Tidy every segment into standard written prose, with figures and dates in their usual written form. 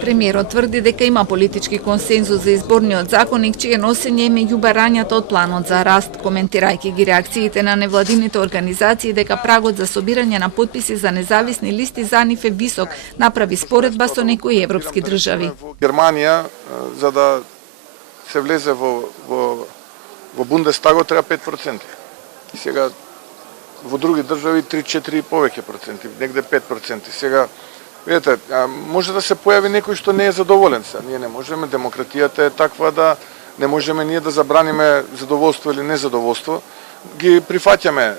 Премиерот тврди дека има политички консензус за изборниот законник, чие носење е меѓу барањата од планот за раст, коментирајќи ги реакциите на невладините организации дека прагот за собирање на потписи за независни листи за нив е висок, направи споредба со некои европски држави. Германија, за да се влезе во Бундестагот, треба 5%. Сега во други држави 3-4 повеќе проценти, негде 5%. Сега видете, може да се појави некој што не е задоволен се. Ние не можеме, демократијата е таква да не можеме ние да забраниме задоволство или незадоволство. Ги прифаќаме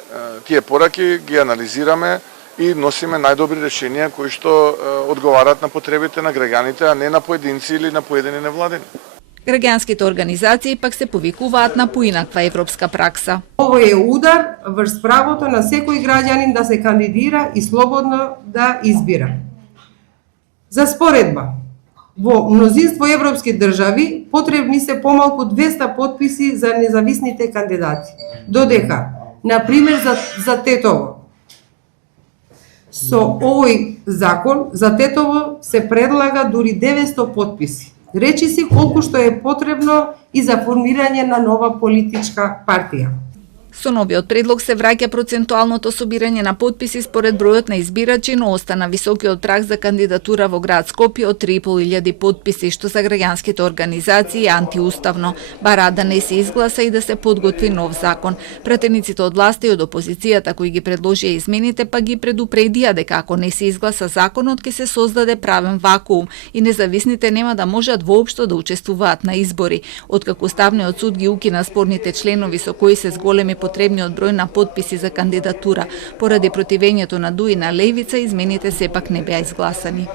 тие пораки, ги анализираме и носиме најдобри решенија кои што одговараат на потребите на граѓаните, а не на поединци или на поедини невладени. Граѓанските организации пак се повикуваат на поинаква европска пракса. Ово е удар врз правото на секој граѓанин да се кандидира и слободно да избира. За споредба, во мнозинство европски држави потребни се помалку 200 потписи за независните кандидати, додека, например, за Тетово. Со овој закон за Тетово се предлага дури 900 потписи. Речи си колку што е потребно и за формирање на нова политичка партија. Со новиот предлог се враќа процентуалното собирање на потписи според бројот на избирачи, но остана високиот праг за кандидатура во град Скопје од 3.500 потписи, што за граѓанските организации е антиуставно. Бара да не се изгласа и да се подготви нов закон. Пратениците од власта и од опозицијата кои ги предложија измените па ги предупредија дека ако не се изгласа законот ќе се создаде правен вакуум и независните нема да можат воопшто да учествуваат на избори. Откако Уставниот суд ги укина спорните членови со кои се зголеми потребниот број на потписи за кандидатура. Поради противењето на ДУ и на Левица, измените сепак не беа изгласани.